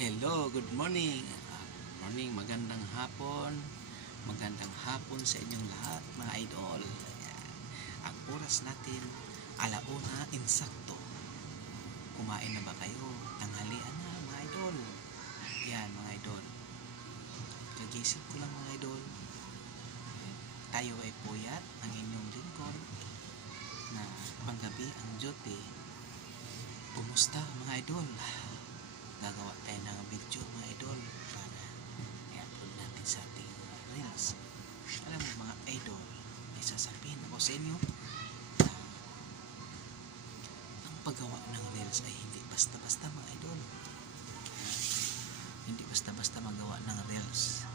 Hello, good morning. Morning, magandang hapon. Magandang hapon sa inyong lahat, mga idol. Ayan. Ang oras natin, alauna, insakto. Kumain na ba kayo? Tanghalian na, mga idol. Ayan, mga idol. Kagising ko lang, mga idol. Tayo ay puyat, ang inyong lingkod, na panggabi ang duty. Kumusta, mga idol? Gagawa tayo ng video, mga idol, para i-upload natin sa ating reels. Alam mo, mga idol, may sasabihin ako sa inyo na ang paggawa ng reels ay hindi basta-basta, mga idol. Hindi basta-basta magawa ng reels.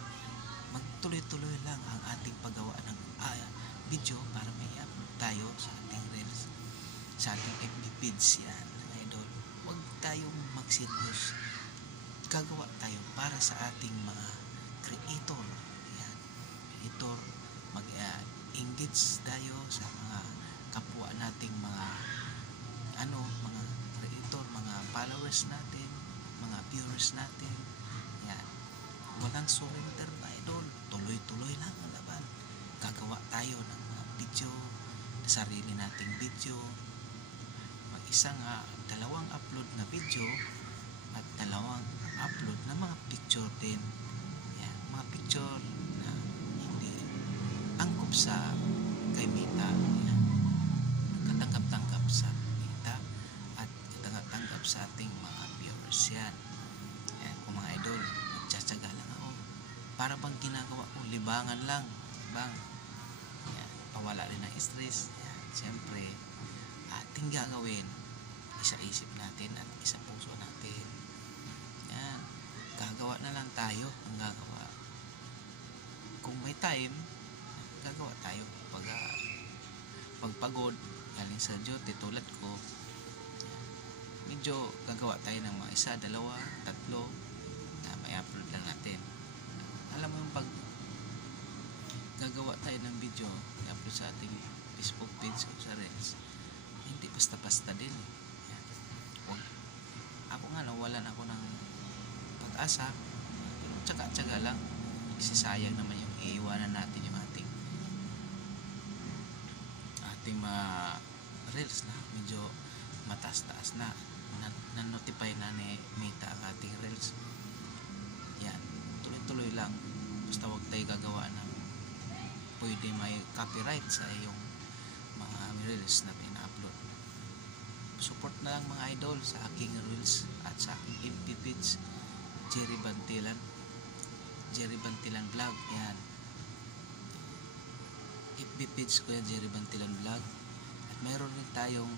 Magtuloy-tuloy lang ang ating paggawa ng video para may upload tayo sa ating reels, sa ating FB feeds. Yan, mga idol. Huwag tayong mag-serious. Gagawa tayo para sa ating mga creator. Yan, creator. Mag-engage tayo sa mga kapwa nating mga mga creator, mga followers natin, mga viewers natin. Yan. Walang surrender, mga idol. Tuloy-tuloy lang ang laban. Gagawa tayo ng mga video, sarili nating video, isang dalawang upload na video at dalawang upload na mga picture din. Yan, mga picture na hindi angkop sa kay Mita. Yan, katanggap-tanggap sa Mita at katanggap-tanggap sa ating mga viewers. Yan, yan kung mga idol, magtsatsaga lang ako para bang ginagawa ko libangan lang, bang yan, pawala rin ng stress. Yan, siyempre ating gagawin, isa isip natin at isa puso natin. Yan, gagawa na lang tayo ang gagawa. Kung may time, gagawa tayo. Pagpagod galing sa duty tulad ko, yan, medyo gagawa tayo ng mga isa, dalawa, tatlo na may upload lang natin. Alam mo yung pag gagawa tayo ng video, i-upload sa ating Facebook page o sa Reels, hindi basta-basta din. Yan. Ako nga nawalan ako ng pag-asa, tsaga-tsaga lang. Isisayang naman yung iiwanan natin yung ating mga reels na medyo mataas-taas na notify na ni Meta ang ating reels. Yan, tuloy-tuloy lang, basta huwag tayo gagawa ng pwede may copyright sa iyong mga reels na pina-upload. Support na lang, mga idol, sa aking reels at sa aking FB page, Jerry Bantilan Vlog. Yan, FB page ko yan, Jerry Bantilan Vlog. At mayroon rin tayong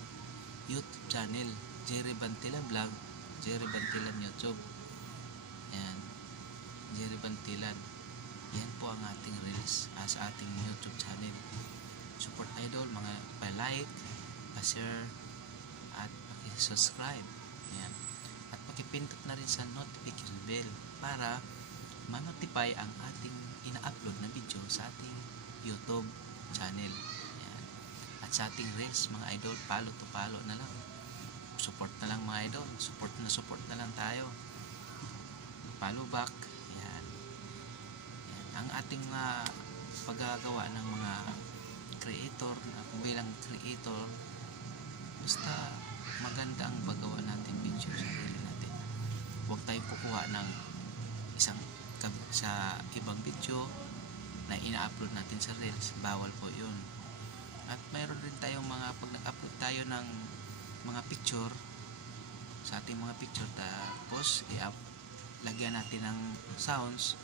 YouTube channel, Jerry Bantilan Vlog, Jerry Bantilan YouTube. Yan, Jerry Bantilan. Yan po ang ating reels sa ating YouTube channel. Support, idol, mga pa-like, pa-share at paki-subscribe. Yan. At paki-pindot na rin sa notification bell para ma-notify ang ating ina-upload na video sa ating YouTube channel. Yan. At sa ating reels, mga idol, follow to follow na lang. Support na lang, mga idol. Support na lang tayo. Follow back. Yan. Yan. Ang ating paggagawa ng mga creator, bilang creator, basta maganda ang paggawa natin video sa sarili natin. Huwag tayong kukuha ng sa ibang video na ina-upload natin sa reels. Bawal po yun. At mayroon rin tayong pag nag-upload tayo ng mga picture sa ating mga picture, tapos lagyan natin ng sounds,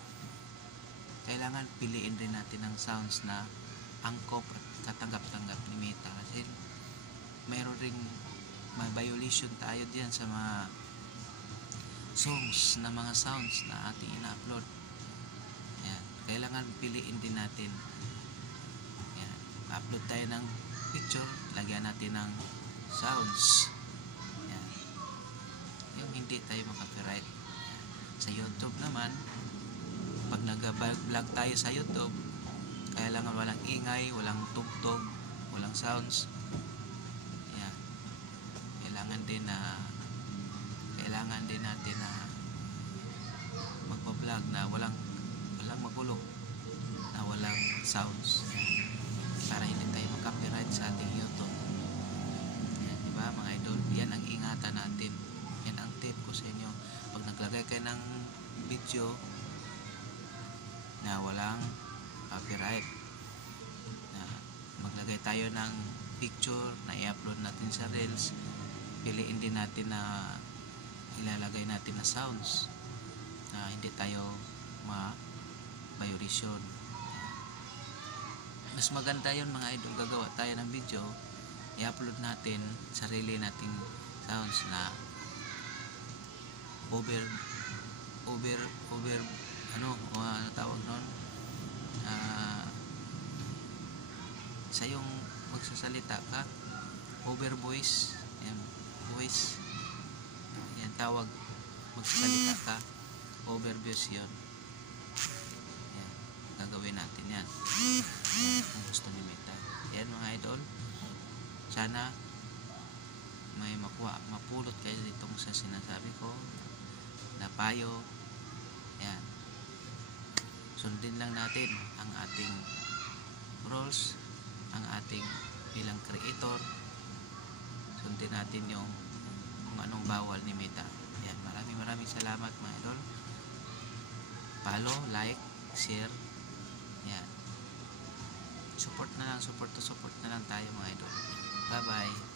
kailangan piliin rin natin ng sounds na angkop at katanggap-tanggap ni Meta, kasi mayroon ring may violation tayo diyan sa mga songs na mga sounds na ating ina-upload. Yan, kailangan piliin din natin. Yan, upload tayo ng picture, lagyan natin ng sounds. Yan, yung hindi tayo makapiright. Sa YouTube naman, pag nag-vlog tayo sa YouTube, kailangan walang ingay, walang tugtog, walang sounds. Yan, kailangan din natin na vlog na walang magulo, na walang sounds. Para hindi tayo mag-copyright sa ating YouTube. Yan, diba mga idol? Yan ang ingatan natin. Yan ang tip ko sa inyo. Pag naglagay kayo ng video na walang copyright, na maglagay tayo ng picture na i-upload natin sa Reels, piliin din natin na ilalagay natin na sounds na hindi tayo ma-violation. Mas maganda yun mga idol, gagawa tayo ng video, i-upload natin sarili nating sounds na over ano tawag nun, sa yung magsasalita ka, over voice, yan, voice, yan tawag, magsasalita ka, over voice yun. Yan, gagawin natin yan. Yan, kung gusto ni Meta. Yan mga idol, sana may mapulot kayo ditong sa sinasabi ko na payo. Yan, sundin lang natin ang ating rules, ang ating bilang creator. Sundin natin yung kung anong bawal ni Meta. Yan, maraming salamat mga idol. Follow, like, share. Yan, support na lang tayo mga idol. Bye bye.